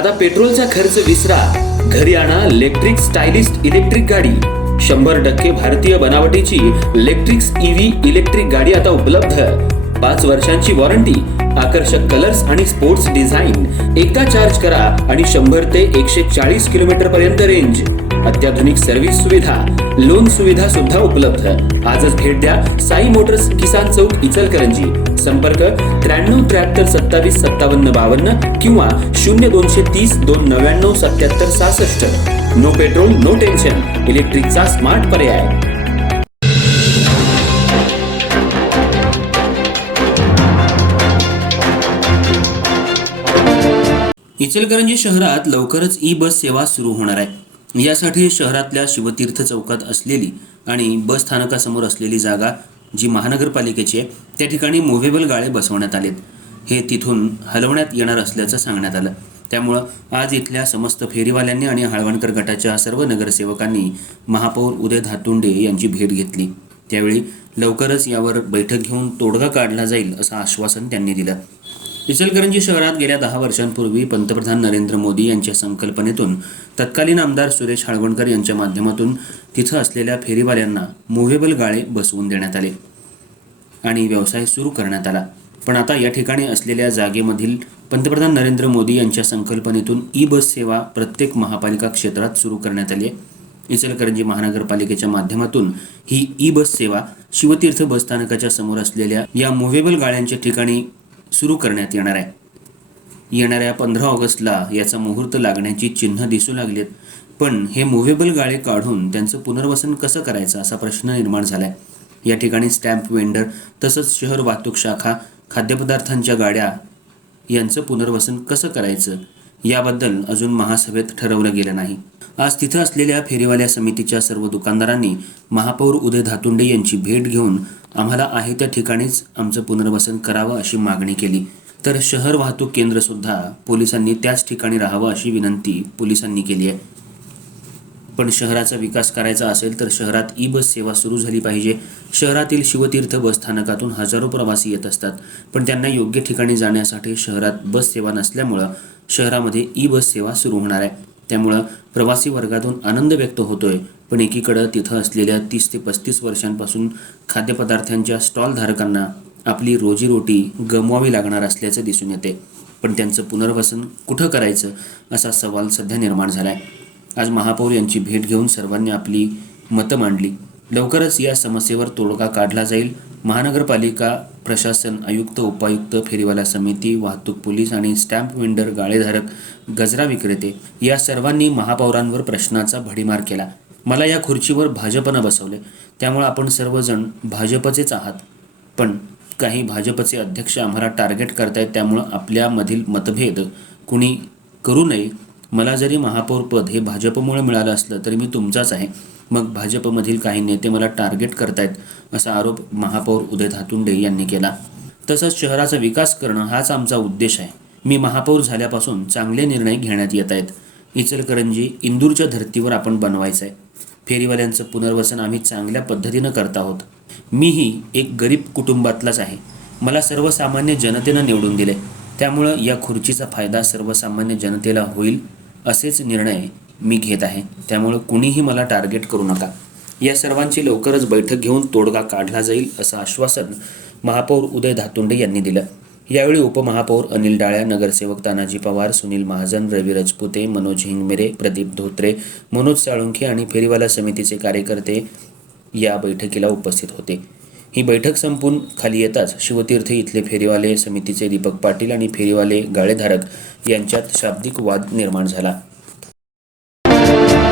आता पेट्रोलचा खर्च विसरा, घरी आणा इलेक्ट्रिक स्टायलिस्ट इलेक्ट्रिक गाडी. 100% भारतीय बनावटीची इलेक्ट्रिक्स ईव्ही इलेक्ट्रिक गाडी आता उपलब्ध. 5 वर्षांची वॉरंटी, आकर्षक कलर्स आणि स्पोर्ट्स डिझाईन. एकदा चार्ज करा आणि 100 ते 140 किलोमीटर पर्यंत रेंज. अत्याधुनिक सर्व्हिस सुविधा, लोन सुविधा सुद्धा उपलब्ध. आजच भेट द्या साई मोटर्स, किसान चौक, इचलकरंजी. संपर्क 93 73 27 57 52 किंवा 0230 299 77 66. नो पेट्रोल नो टेन्शन, इलेक्ट्रिकचा स्मार्ट पर्याय. इचलकरंजी शहरात लवकरच ई बस सेवा सुरू होणार आहे. यासाठी शहरातल्या शिवतीर्थ चौकात असलेली आणि बस स्थानकासमोर असलेली जागा जी महानगरपालिकेची आहे त्या ठिकाणी मुव्हेबल गाळे बसवण्यात आलेत. हे तिथून हलवण्यात येणार असल्याचं सांगण्यात आलं. त्यामुळं आज इथल्या समस्त फेरीवाल्यांनी आणि हळवणकर गटाच्या सर्व नगरसेवकांनी महापौर उदय धातुंडे यांची भेट घेतली. त्यावेळी लवकरच यावर बैठक घेऊन तोडगा काढला जाईल असं आश्वासन त्यांनी दिलं. इचलकरंजी शहरात गेल्या 10 वर्षांपूर्वी पंतप्रधान नरेंद्र मोदी यांच्या संकल्पनेतून तत्कालीन आमदार सुरेश हळवणकर यांच्या माध्यमातून तिथं असलेल्या फेरीवाल्यांना मुव्हेबल गाळे बसवून देण्यात आले आणि व्यवसाय सुरू करण्यात आला. पण आता या ठिकाणी असलेल्या जागेमधील पंतप्रधान नरेंद्र मोदी यांच्या संकल्पनेतून ई बस सेवा प्रत्येक महापालिका क्षेत्रात सुरू करण्यात आली आहे. इचलकरंजी महानगरपालिकेच्या माध्यमातून ही ई बस सेवा शिवतीर्थ बसस्थानकाच्या समोर असलेल्या या मुव्हेबल गाळ्यांच्या ठिकाणी सुरू करण्यात येणार आहे. येणाऱ्या 15 ऑगस्टला याचा मुहूर्त लागण्याची चिन्ह दिसू लागलीत. पण हे मुव्हेबल गाळे काढून त्यांचं पुनर्वसन कसं करायचं असा प्रश्न निर्माण झालाय. या ठिकाणी स्टॅम्प वेंडर तसंच शहर वाहतूक शाखा, खाद्यपदार्थांच्या गाड्या यांचं पुनर्वसन कसं करायचं याबद्दल अजून महासभेत ठरवलं गेलं नाही. आज तिथं असलेल्या फेरीवाल्या समितीच्या सर्व दुकानदारांनी महापौर उदय धातुंडे यांची भेट घेऊन आम्हाला आहे त्या ठिकाणीच आमचं पुनर्वसन करावं अशी मागणी केली. तर शहर वाहतूक केंद्र सुद्धा पोलिसांनी त्याच ठिकाणी राहावं अशी विनंती पोलिसांनी केली आहे. पण शहराचा विकास करायचा असेल तर शहरात ई बस सेवा सुरू झाली पाहिजे. शहरातील शिवतीर्थ बसस्थानकातून हजारो प्रवासी येत असतात, पण त्यांना योग्य ठिकाणी जाण्यासाठी शहरात बस सेवा नसल्यामुळं शहरामध्ये ई बस सेवा सुरू होणार आहे. त्यामुळं प्रवासी वर्गातून आनंद व्यक्त होतोय. पण एकीकडं तिथं असलेल्या 30 ते 35 वर्षांपासून खाद्यपदार्थांच्या स्टॉलधारकांना आपली रोजीरोटी गमवावी लागणार असल्याचं दिसून येते. पण त्यांचं पुनर्वसन कुठं करायचं असा सवाल सध्या निर्माण झाला आहे. आज महापौर यांची भेट घेऊन सर्वांनी आपली मतं मांडली. लवकरच या समस्येवर तोडगा काढला जाईल. महानगरपालिका प्रशासन, आयुक्त, उपायुक्त, फेरीवाला समिती, वाहतूक पोलीस आणि स्टॅम्प वेंडर, गाळेधारक, गजरा विक्रेते या सर्वांनी महापौरांवर प्रश्नाचा भडीमार केला. मला या खुर्चीवर भाजपनं बसवले, त्यामुळे आपण सर्वजण भाजपचेच आहात. पण काही भाजपचे अध्यक्ष आम्हाला टार्गेट करतायत, त्यामुळं आपल्यामधील मतभेद कुणी करू नये. मला जरी महापौर पद हे भाजपमुळे मिळालं असलं तरी मी तुमचाच आहे. मग भाजपमधील काही नेते मला टार्गेट करतायत असा आरोप महापौर उदय धातुंडे यांनी केला. तसंच शहराचा विकास करणं हाच आमचा उद्देश आहे. मी महापौर झाल्यापासून चांगले निर्णय घेण्यात येत आहेत. इचलकरंजी इंदूरच्या धर्तीवर आपण बनवायचं आहे. फेरीवाल्यांचं पुनर्वसन आम्ही चांगल्या पद्धतीनं करत आहोत. मीही एक गरीब कुटुंबातलाच आहे. मला सर्वसामान्य जनतेनं निवडून दिले, त्यामुळं या खुर्चीचा फायदा सर्वसामान्य जनतेला होईल असेच निर्णय मी घेत आहे. त्यामुळं कुणीही मला टार्गेट करू नका. या सर्वांची लवकरच बैठक घेऊन तोडगा काढला जाईल असं आश्वासन महापौर उदय धातुंडे यांनी दिलं. यावेळी उपमहापौर अनिल डाळ्या, नगरसेवक तानाजी पवार, सुनील महाजन, रवी राजपुते, मनोज हिंगमिरे, प्रदीप धोत्रे, मनोज साळुंखे आणि फेरीवाला समितीचे कार्यकर्ते या बैठकीला उपस्थित होते. ही बैठक संपून खाली येताच शिवतीर्थ इथले फेरीवाले समितीचे दीपक पाटील आणि फेरीवाले गाळेधारक यांच्यात शाब्दिक वाद निर्माण झाला.